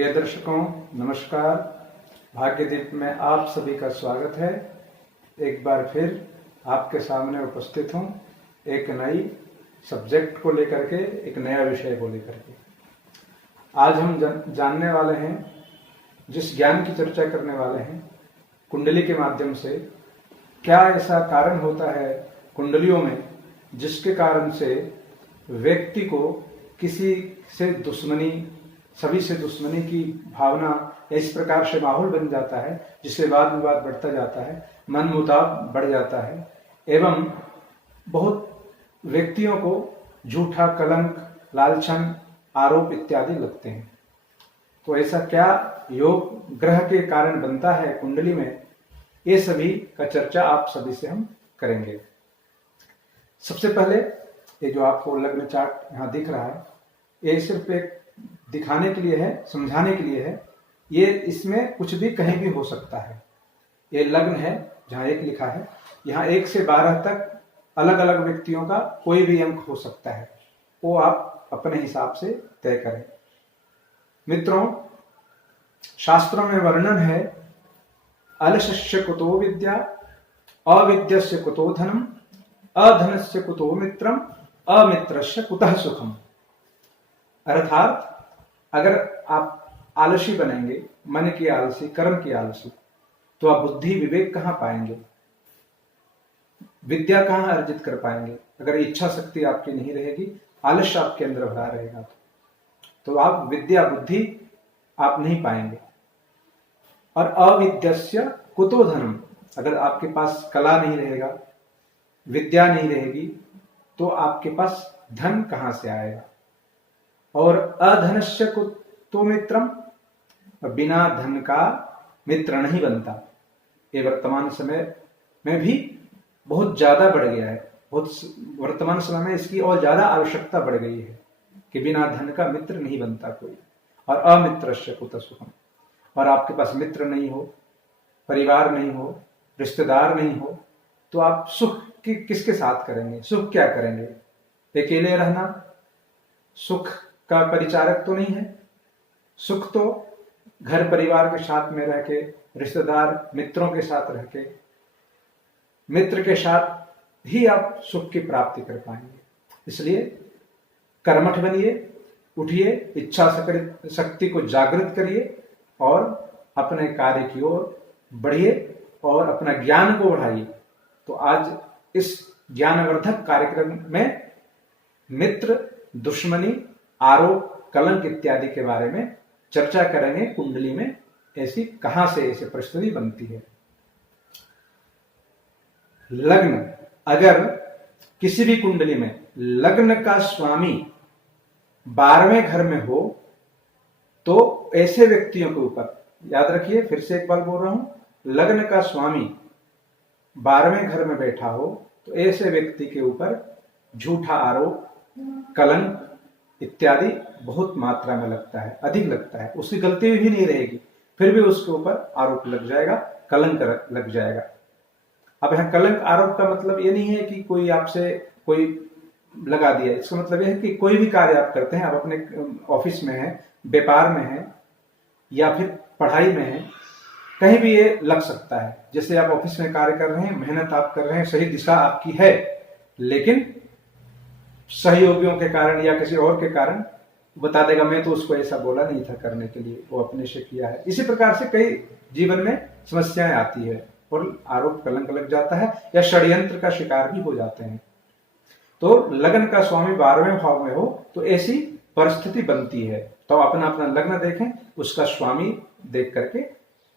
प्रिय दर्शकों, नमस्कार। भाग्यदीप में आप सभी का स्वागत है। एक बार फिर आपके सामने उपस्थित हूँ एक नई सब्जेक्ट को लेकर के, एक नया विषय को लेकर के। आज हम जानने वाले हैं, जिस ज्ञान की चर्चा करने वाले हैं, कुंडली के माध्यम से क्या ऐसा कारण होता है कुंडलियों में जिसके कारण से व्यक्ति को किसी से दुश्मनी, सभी से दुश्मनी की भावना, इस प्रकार से माहौल बन जाता है जिससे वाद विवाद बढ़ता जाता है, मन मुटाव बढ़ जाता है एवं बहुत व्यक्तियों को झूठा कलंक, लालछन, आरोप इत्यादि लगते हैं। तो ऐसा क्या योग ग्रह के कारण बनता है कुंडली में, ये सभी का चर्चा आप सभी से हम करेंगे। सबसे पहले ये जो आपको लग्न चार्ट यहाँ दिख रहा है, ये सिर्फ एक दिखाने के लिए है, समझाने के लिए है। ये इसमें कुछ भी कहीं भी हो सकता है। ये लग्न है, जहाँ 1 लिखा है, यहाँ 1 से 12 तक अलग अलग व्यक्तियों का कोई भी अंक हो सकता है, वो आप अपने हिसाब से तय करें। मित्रों, शास्त्रों में वर्णन है, अलसस्य कुतो विद्या, अविद्यस्य कुतो धनम, अधनस्य कुतो मित्रम, अमित्रस्य कुतः सुखम। अर्थात अगर आप आलसी बनेंगे, मन की आलसी, कर्म की आलसी, तो आप बुद्धि विवेक कहाँ पाएंगे, विद्या कहाँ अर्जित कर पाएंगे? अगर इच्छा शक्ति आपकी नहीं रहेगी, आलस्य आपके अंदर भरा रहेगा तो आप विद्या बुद्धि आप नहीं पाएंगे। और अविद्यस्य कुतो धनम, अगर आपके पास कला नहीं रहेगा, विद्या नहीं रहेगी, तो आपके पास धन कहाँ से आएगा? और अधनस्य कुतो मित्रम, बिना धन का मित्र नहीं बनता। ये वर्तमान समय में भी बहुत ज्यादा बढ़ गया है। वर्तमान समय में इसकी और ज्यादा आवश्यकता बढ़ गई है कि बिना धन का मित्र नहीं बनता कोई। और अमित्रस्य कुतः सुखम, और आपके पास मित्र नहीं हो, परिवार नहीं हो, रिश्तेदार नहीं हो, तो आप सुख किसके साथ करेंगे? सुख क्या करेंगे? अकेले रहना सुख का परिचारक तो नहीं है। सुख तो घर परिवार के साथ में रह के, रिश्तेदार मित्रों के साथ रह के, मित्र के साथ ही आप सुख की प्राप्ति कर पाएंगे। इसलिए कर्मठ बनिए, उठिए, इच्छा शक्ति को जागृत करिए और अपने कार्य की ओर बढ़िए और अपना ज्ञान को बढ़ाइए। तो आज इस ज्ञानवर्धक कार्यक्रम में मित्र, दुश्मनी, आरोप, कलंक इत्यादि के बारे में चर्चा करेंगे। कुंडली में ऐसी कहां से ऐसी परिस्थिति बनती है। लग्न, अगर किसी भी कुंडली में लग्न का स्वामी 12वें घर में हो, तो ऐसे व्यक्तियों के ऊपर, याद रखिए, फिर से एक बार बोल रहा हूं, लग्न का स्वामी 12वें घर में बैठा हो तो ऐसे व्यक्ति के ऊपर झूठा आरोप, कलंक इत्यादि बहुत मात्रा में लगता है, अधिक लगता है। उसकी गलती भी नहीं रहेगी, फिर भी उसके ऊपर आरोप लग जाएगा, कलंक लग जाएगा। अब यहाँ कलंक आरोप का मतलब ये नहीं है कि कोई आपसे कोई लगा दिया। इसका मतलब यह है कि कोई भी कार्य आप करते हैं, आप अपने ऑफिस में हैं, व्यापार में हैं या फिर पढ़ाई में हैं, कहीं भी ये लग सकता है। जैसे आप ऑफिस में कार्य कर रहे हैं, मेहनत आप कर रहे हैं, सही दिशा आपकी है, लेकिन सहयोगियों के कारण या किसी और के कारण बता देगा, मैं तो उसको ऐसा बोला नहीं था करने के लिए, वो अपने से किया है। इसी प्रकार से कई जीवन में समस्याएं आती है और आरोप कलंक लग जाता है या षड्यंत्र का शिकार भी हो जाते हैं। तो लग्न का स्वामी 12वें भाव में हो तो ऐसी परिस्थिति बनती है। तो अपना अपना लग्न देखें, उसका स्वामी देख करके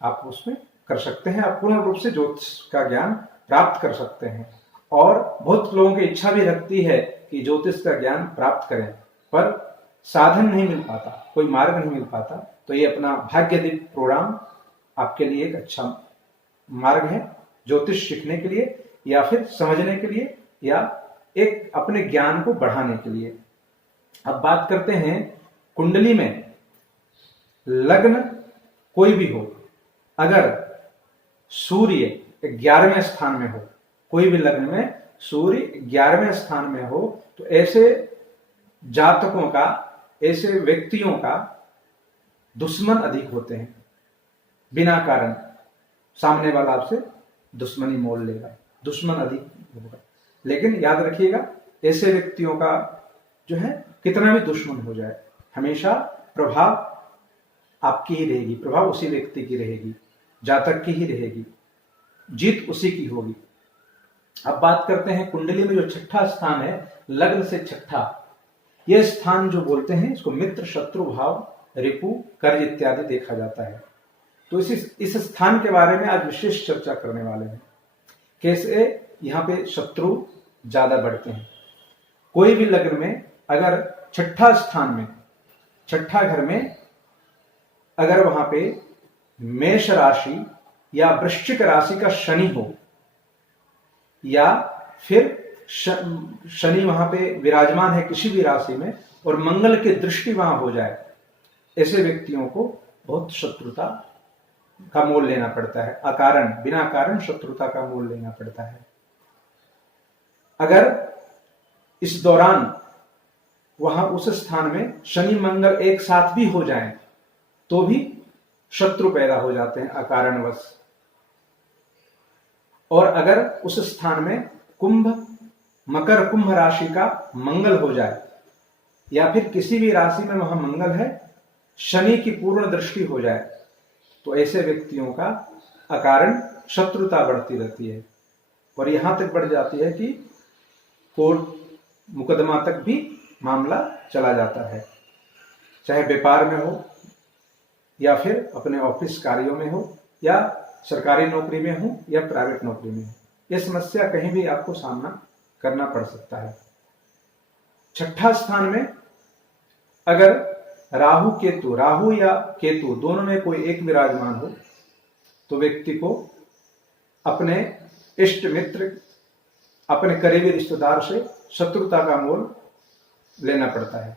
आप उसमें कर सकते हैं। आप पूर्ण रूप से ज्योतिष का ज्ञान प्राप्त कर सकते हैं। और बहुत लोगों की इच्छा भी रखती है कि ज्योतिष का ज्ञान प्राप्त करें, पर साधन नहीं मिल पाता, कोई मार्ग नहीं मिल पाता। तो ये अपना भाग्यदीप प्रोग्राम आपके लिए एक अच्छा मार्ग है, ज्योतिष सीखने के लिए या फिर समझने के लिए या एक अपने ज्ञान को बढ़ाने के लिए। अब बात करते हैं कुंडली में लग्न कोई भी हो, अगर सूर्य 11वें स्थान में हो, कोई भी लग्न में सूर्य 11वें स्थान में हो, तो ऐसे जातकों का, ऐसे व्यक्तियों का दुश्मन अधिक होते हैं। बिना कारण सामने वाला आपसे दुश्मनी मोल लेगा, दुश्मन अधिक होगा। लेकिन याद रखिएगा, ऐसे व्यक्तियों का जो है कितना भी दुश्मन हो जाए, हमेशा प्रभाव आपकी ही रहेगी, प्रभाव उसी व्यक्ति की रहेगी, जातक की ही रहेगी, जीत उसी की होगी। अब बात करते हैं कुंडली में जो छठा स्थान है, लग्न से छठा, यह स्थान जो बोलते हैं इसको मित्र, शत्रु भाव, रिपु, कर्ज इत्यादि देखा जाता है। तो इस स्थान के बारे में आज विशेष चर्चा करने वाले हैं, कैसे यहाँ पे शत्रु ज्यादा बढ़ते हैं। कोई भी लग्न में अगर छठा स्थान में, छठा घर में अगर वहां पे मेष राशि या वृश्चिक राशि का शनि हो, या फिर शनि वहां पे विराजमान है किसी भी राशि में और मंगल की दृष्टि वहां हो जाए, ऐसे व्यक्तियों को बहुत शत्रुता का मोल लेना पड़ता है। अकारण, बिना कारण शत्रुता का मोल लेना पड़ता है। अगर इस दौरान वहां उस स्थान में शनि मंगल एक साथ भी हो जाएं, तो भी शत्रु पैदा हो जाते हैं अकारणवश। और अगर उस स्थान में कुंभ, मकर कुंभ राशि का मंगल हो जाए, या फिर किसी भी राशि में वहां मंगल है, शनि की पूर्ण दृष्टि हो जाए, तो ऐसे व्यक्तियों का अकारण शत्रुता बढ़ती रहती है और यहां तक बढ़ जाती है कि कोर्ट मुकदमा तक भी मामला चला जाता है, चाहे व्यापार में हो या फिर अपने ऑफिस कार्यों में हो, या सरकारी नौकरी में हो या प्राइवेट नौकरी में हो। यह समस्या कहीं भी आपको सामना करना पड़ सकता है। छठा स्थान में अगर राहु केतु, राहु या केतु दोनों में कोई एक विराजमान हो, तो व्यक्ति को अपने इष्ट मित्र, अपने करीबी रिश्तेदार से शत्रुता का मोल लेना पड़ता है।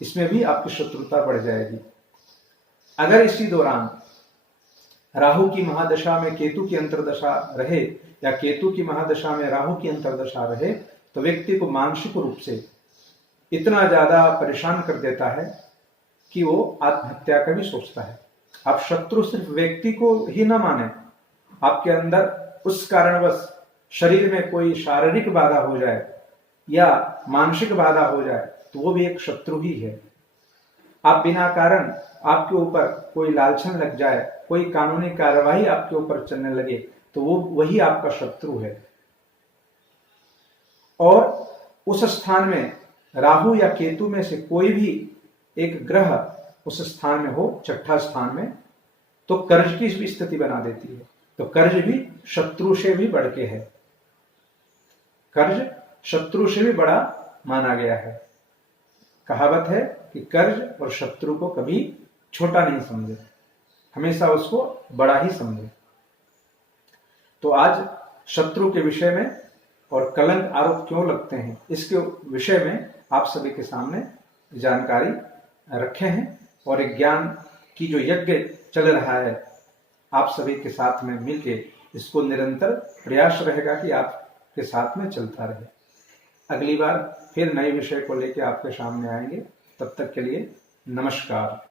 इसमें भी आपकी शत्रुता बढ़ जाएगी। अगर इसी दौरान राहु की महादशा में केतु की अंतर्दशा रहे, या केतु की महादशा में राहु की अंतर्दशा रहे, तो व्यक्ति को मानसिक रूप से इतना ज्यादा परेशान कर देता है कि वो आत्महत्या का भी सोचता है। आप शत्रु सिर्फ व्यक्ति को ही ना माने, आपके अंदर उस कारणवश शरीर में कोई शारीरिक बाधा हो जाए या मानसिक बाधा हो जाए, तो वो भी एक शत्रु ही है। आप बिना कारण आपके ऊपर कोई लालछन लग जाए, कोई कानूनी कार्यवाही आपके ऊपर चलने लगे, तो वो वही आपका शत्रु है। और उस स्थान में राहु या केतु में से कोई भी एक ग्रह उस स्थान में हो, छठा स्थान में, तो कर्ज की भी स्थिति बना देती है। तो कर्ज भी शत्रु से भी बढ़ के है, कर्ज शत्रु से भी बड़ा माना गया है। कहावत है कि कर्ज और शत्रु को कभी छोटा नहीं समझे, हमेशा उसको बड़ा ही समझे। तो आज शत्रु के विषय में और कलंक आरोप क्यों लगते हैं, इसके विषय में आप सभी के सामने जानकारी रखे हैं, और एक ज्ञान की जो यज्ञ चल रहा है, आप सभी के साथ में मिलके इसको निरंतर प्रयास रहेगा कि आपके साथ में चलता रहे। अगली बार फिर नए विषय को लेकर आपके सामने आएंगे। तब तक के लिए नमस्कार।